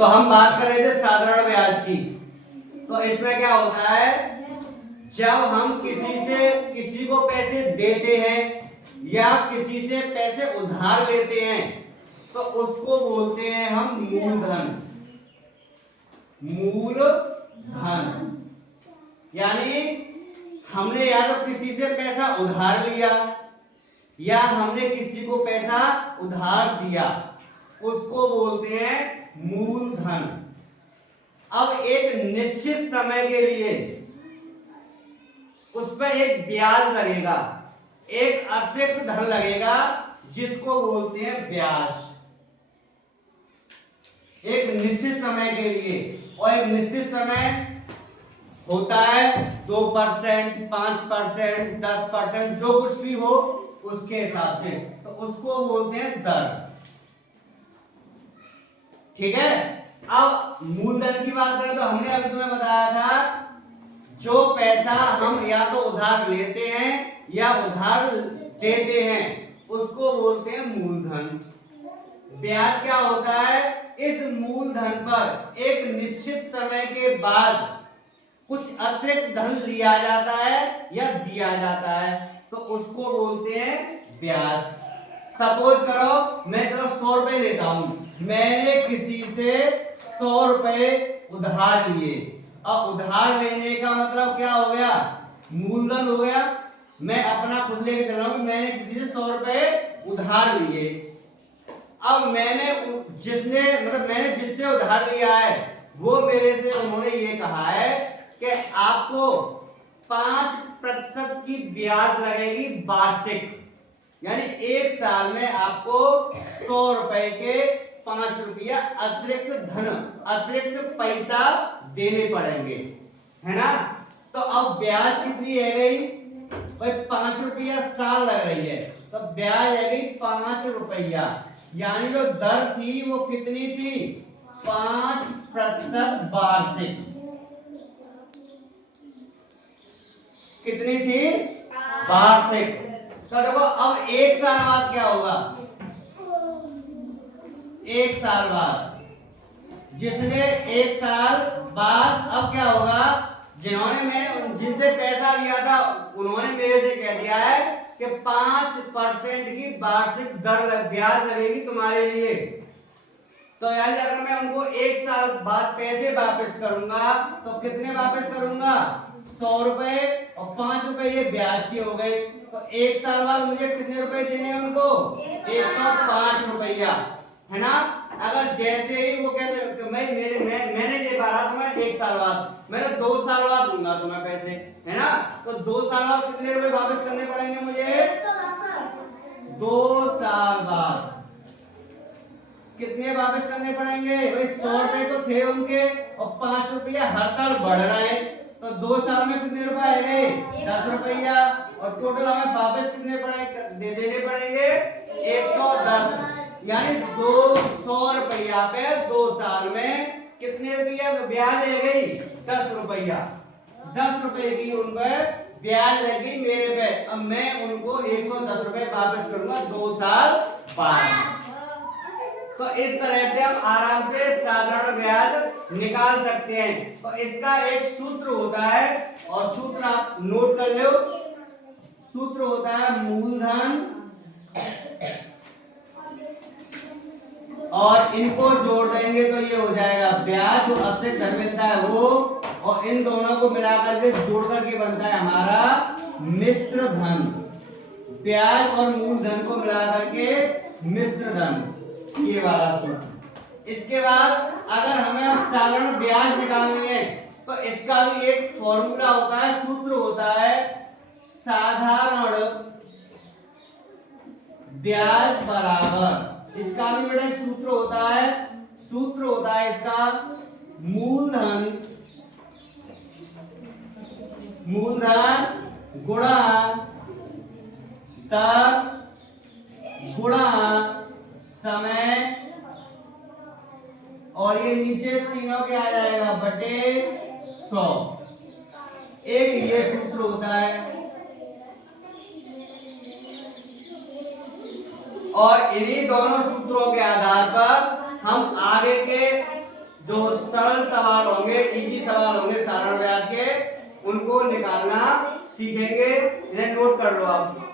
तो हम बात कर रहे थे साधारण ब्याज की। तो इसमें क्या होता है, जब हम किसी को पैसे देते हैं या किसी से पैसे उधार लेते हैं तो उसको बोलते हैं हम मूलधन। मूलधन यानी हमने या तो किसी से पैसा उधार लिया या हमने किसी को पैसा उधार दिया, उसको बोलते हैं मूलधन। अब एक निश्चित समय के लिए उस पर एक ब्याज लगेगा, एक अतिरिक्त धन लगेगा जिसको बोलते हैं ब्याज। एक निश्चित समय के लिए, और एक निश्चित समय होता है 2%, 5%, 10%, जो कुछ भी हो उसके हिसाब से, तो उसको बोलते हैं दर। ठीक है। अब मूलधन की बात करें तो हमने अभी तुम्हें बताया था, जो पैसा हम या तो उधार लेते हैं या उधार देते हैं उसको बोलते हैं मूलधन। ब्याज क्या होता है, इस मूलधन पर एक निश्चित समय के बाद कुछ अतिरिक्त धन लिया जाता है या दिया जाता है, तो उसको बोलते हैं ब्याज। सपोज करो मैं चलो 100 रुपए लेता हूं, मैंने किसी से 100 रुपए उधार लिए। अब उधार लेने का मतलब क्या हो गया, मूलधन हो गया। मैं अपना खुद लेके चल रहा हूं कि मैंने किसी से 100 रुपए उधार लिए। अब मैंने जिससे उधार लिया है वो मेरे से उन्होंने ये कहा है कि आपको 5% की ब्याज लगेगी वार्षिक, यानी एक साल में आपको 100 रुपए के 5 रुपया अतिरिक्त धन, अतिरिक्त पैसा देने पड़ेंगे, है ना। तो अब ब्याज कितनी है गई भाई, 5 रुपया साल लग रही है, तो ब्याज है गई 5 रुपया, यानी जो दर थी वो कितनी थी, 5% वार्षिक। कितनी थी, वार्षिक। तो देखो अब एक साल बाद क्या होगा, एक साल बाद जिसने एक साल बाद अब क्या होगा, जिनसे पैसा लिया था उन्होंने मेरे से कह दिया है कि 5% की वार्षिक दर ब्याज लगेगी तुम्हारे लिए। तो यानी अगर मैं उनको एक साल बाद पैसे वापस करूंगा तो कितने वापस करूंगा, 100 रुपए, और 5 रुपए ये ब्याज की हो गए। तो एक साल बाद मुझे कितने रुपए देने हैं उनको, 105 रुपया, है ना। अगर जैसे ही वो कहते मैंने दे पा रहा तुम्हें एक साल बाद, मैं 2 साल बाद दूंगा तुम्हें पैसे, है ना। तो 2 साल बाद कितने रुपए वापस करने पड़ेंगे मुझे, 2 साल बाद कितने वापस करने पड़ेंगे भाई, 100 रुपए तो थे उनके और 5 रुपया हर साल बढ़ रहे हैं, तो 2 साल में कितने रुपए आएंगे, 10 रुपया, और टोटल हमें वापस कितने देने पड़ेंगे, 110, यानी 200 रुपया पे 2 साल में कितने रुपया ब्याज ले गई, 10 रुपया। 10 रुपए की उन पर ब्याज लग गई मेरे पे, अब मैं उनको 110 रुपए वापस करूंगा 2 साल बाद। तो इस तरह से हम आराम से साधारण ब्याज निकाल सकते हैं। तो इसका एक सूत्र होता है, और सूत्र आप नोट कर लो। सूत्र होता है मूलधन और इनको जोड़ देंगे तो ये हो जाएगा ब्याज, जो अतिरिक्त धन मिलता है वो, और इन दोनों को मिलाकर के जोड़ करके बनता है हमारा मिश्र धन। ब्याज और मूलधन को मिलाकर के मिश्र धन, ये वाला सूत्र। इसके बाद अगर हमें साधारण ब्याज निकालनी है तो इसका भी एक फॉर्मूला होता है, सूत्र होता है, साधारण ब्याज बराबर, इसका भी बड़ा एक सूत्र होता है, सूत्र होता है इसका मूलधन गुणा दर गुणा समय, और ये नीचे तीनों के आ जाएगा बटे 100। एक ये सूत्र होता है, और इन्हीं दोनों सूत्रों के आधार पर हम आगे के होंगे, इजी सवाल होंगे साधारण ब्याज के, उनको निकालना सीखेंगे। इन्हें नोट कर लो आप।